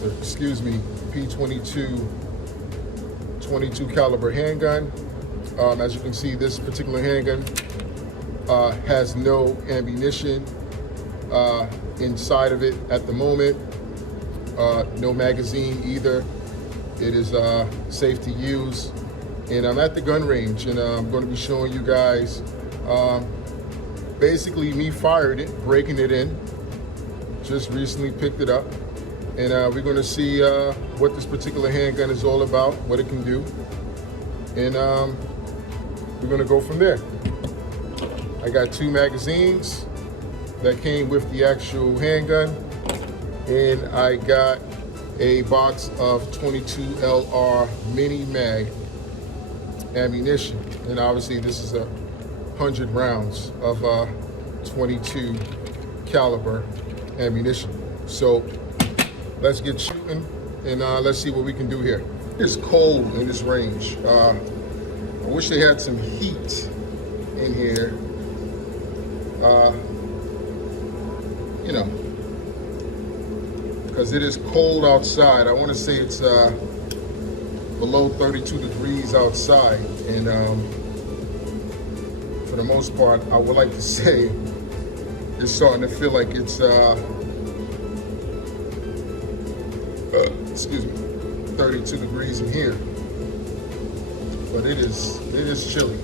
Walther, excuse me, P22 22 caliber handgun. As you can see, this particular handgun has no ammunition inside of it at the moment. No magazine either. It is safe to use. And I'm at the gun range, and I'm going to be showing you guys basically me fired it, breaking it in. Just recently picked it up, and we're going to see what this particular handgun is all about, what it can do, and we're going to go from there. I got 2 magazines that came with the actual handgun, and I got a box of 22 LR mini mag ammunition, and obviously this is 100 rounds of 22 caliber ammunition. So let's get shooting, and let's see what we can do here. It's cold in this range. I wish they had some heat in here. You know, because it is cold outside. I want to say it's below 32 degrees outside, and for the most part, I would like to say it's starting to feel like it's excuse me, 32 degrees in here, but it is chilly.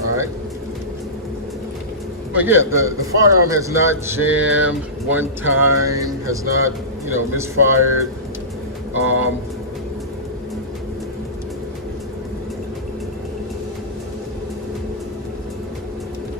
All right, but yeah, the firearm has not jammed one time, has not, you know, misfired.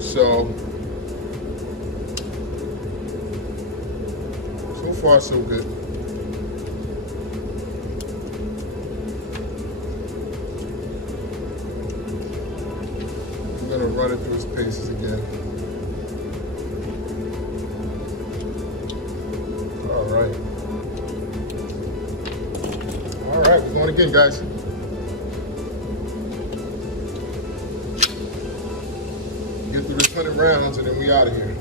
So far so good. I'm gonna run it through its paces again. All right, we're going again, guys. Get through this 100 rounds and then we out of here.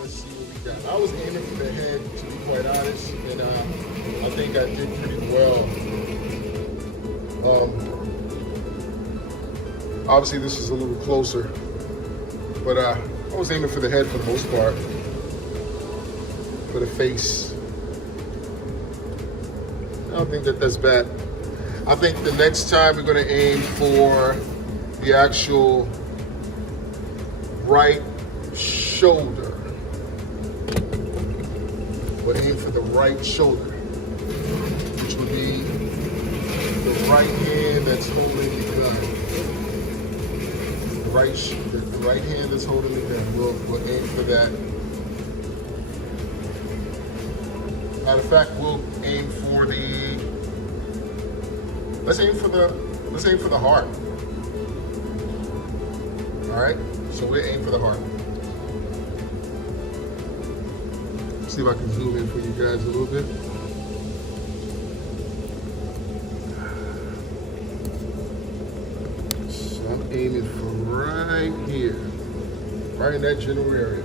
Let's see what we got. I was aiming for the head, to be quite honest, and I think I did pretty well. Obviously, this is a little closer, but I was aiming for the head for the most part, for the face. I don't think that that's bad. I think the next time we're going to aim for the actual right shoulder. We'll aim for the right shoulder, which would be the right hand that's holding the gun. The right hand that's holding the gun. We'll aim for that. Matter of fact, we'll aim for the. Let's aim for the heart. All right. So we'll aim for the heart. See if I can zoom in for you guys a little bit. So I'm aiming for right here, right in that general area.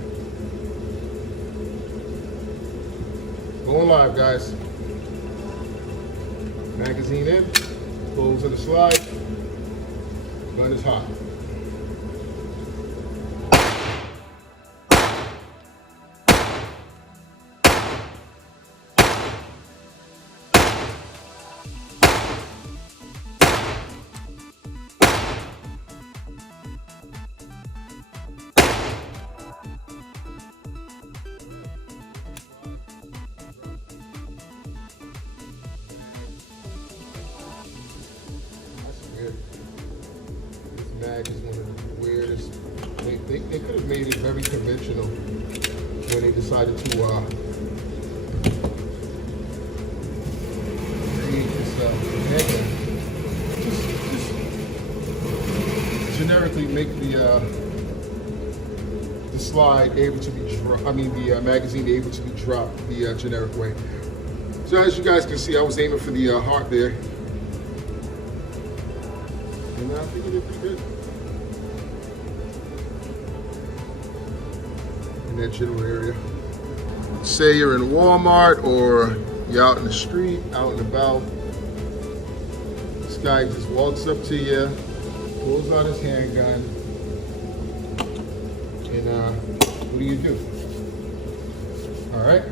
Going live, guys. Magazine in, close in the slide. Gun is hot. This mag is one of the weirdest. They could have made it very conventional when they decided to handgun, just generically make the slide able to be the magazine able to be dropped the generic way. So as you guys can see, I was aiming for the heart there, and I think it did pretty good in that general area. Say you're in Walmart or you're out in the street, out and about. This guy just walks up to you, pulls out his handgun, and what do you do? All right.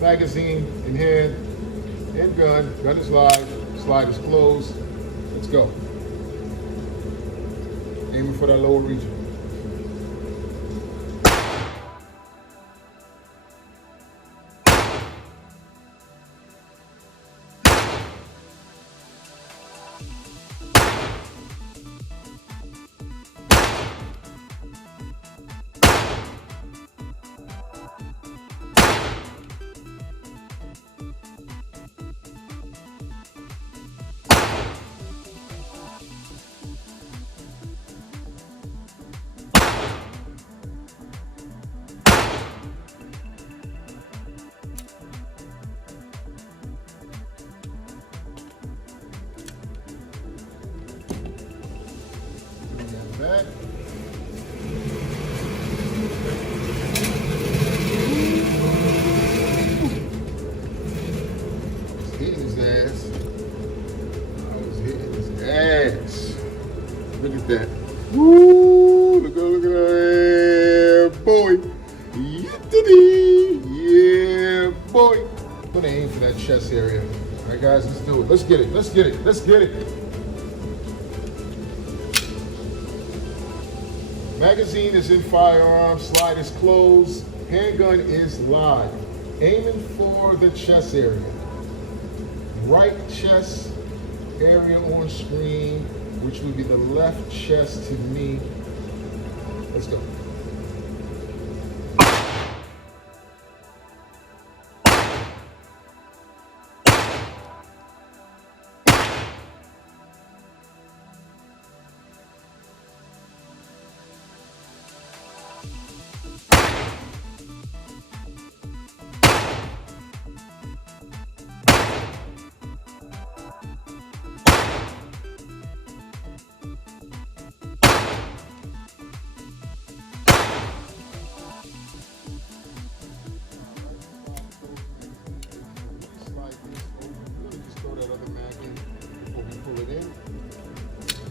Magazine in hand, handgun, gun is live, slide is closed. Let's go. Aiming for that lower region. Back. Hitting his ass. I was hitting his ass. Look at that. Woo! Look at that. Yeah, boy. Yeah, boy. I'm gonna aim for that chest area. All right, guys, let's do it. Let's get it. Let's get it. Let's get it. Magazine is in firearm, slide is closed, handgun is live. Aiming for the chest area. Right chest area on screen, which would be the left chest to me. Let's go.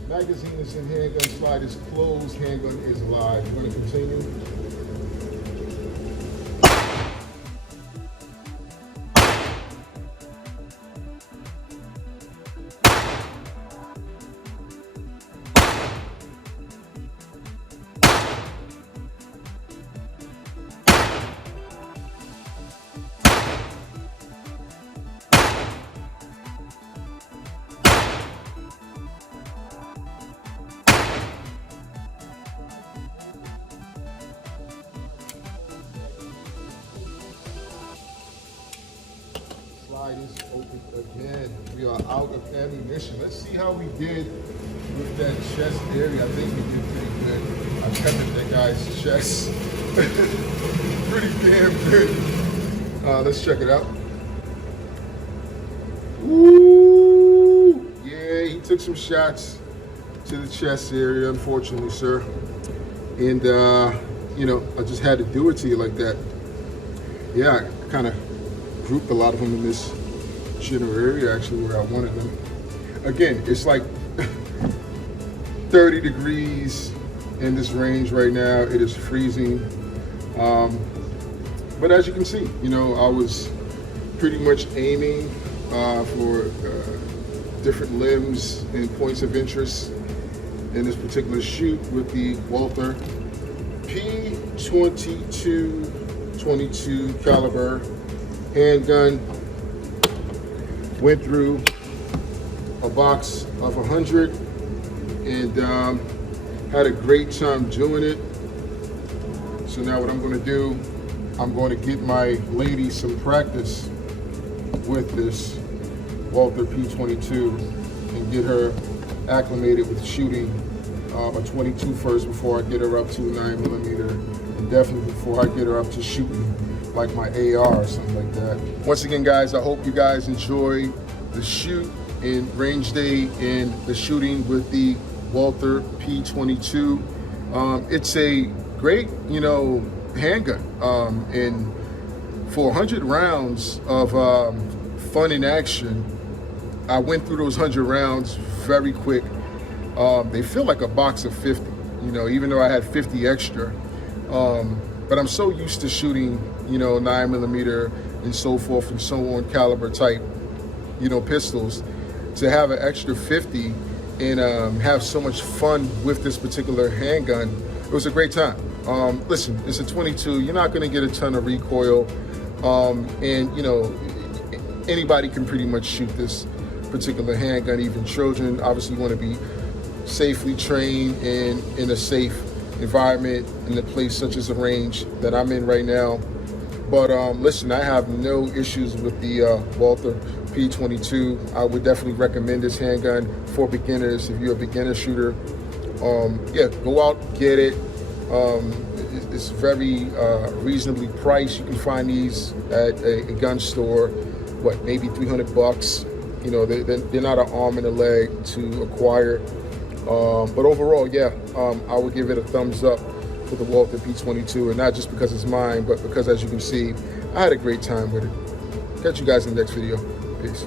Magazine is in, handgun slide is closed, handgun is live. We're going to continue. Slide is open again. We are out of ammunition. Let's see how we did with that chest area. I think we did pretty good. I peppered that guy's chest pretty damn good. Let's check it out. Woo! Yeah, he took some shots to the chest area, unfortunately, sir. And, you know, I just had to do it to you like that. Yeah, I kind of grouped a lot of them in this general area, actually, where I wanted them. Again, it's like 30 degrees in this range right now. It is freezing. But as you can see, you know, I was pretty much aiming for different limbs and points of interest in this particular shoot with the Walther P22 22 caliber handgun. Went through a box of 100 and had a great time doing it. So now what I'm going to do I'm going to get my lady some practice with this Walther P22 and get her acclimated with shooting a 22 first before I get her up to 9mm, and definitely before I get her up to shooting like my AR or something like that. Once again, guys, I hope you guys enjoy the shoot in range day and the shooting with the Walther P22. It's a great, handgun, and for 100 rounds of fun in action, I went through those 100 rounds very quick. They feel like a box of 50, even though I had 50 extra. But I'm so used to shooting, 9mm and so forth and so on caliber type, pistols, to have an extra 50 and have so much fun with this particular handgun. It was a great time. Listen, it's a 22. You're not going to get a ton of recoil, and anybody can pretty much shoot this particular handgun. Even children obviously want to be safely trained and in a safe environment in a place such as the range that I'm in right now. But listen, I have no issues with the Walther P22. I would definitely recommend this handgun for beginners. If you're a beginner shooter, yeah, go out, get it. It's very reasonably priced. You can find these at a gun store, maybe $300. They're not an arm and a leg to acquire. But overall, yeah, I would give it a thumbs up for the Walther P22, and not just because it's mine, but because, as you can see, I had a great time with it. Catch you guys in the next video. Peace.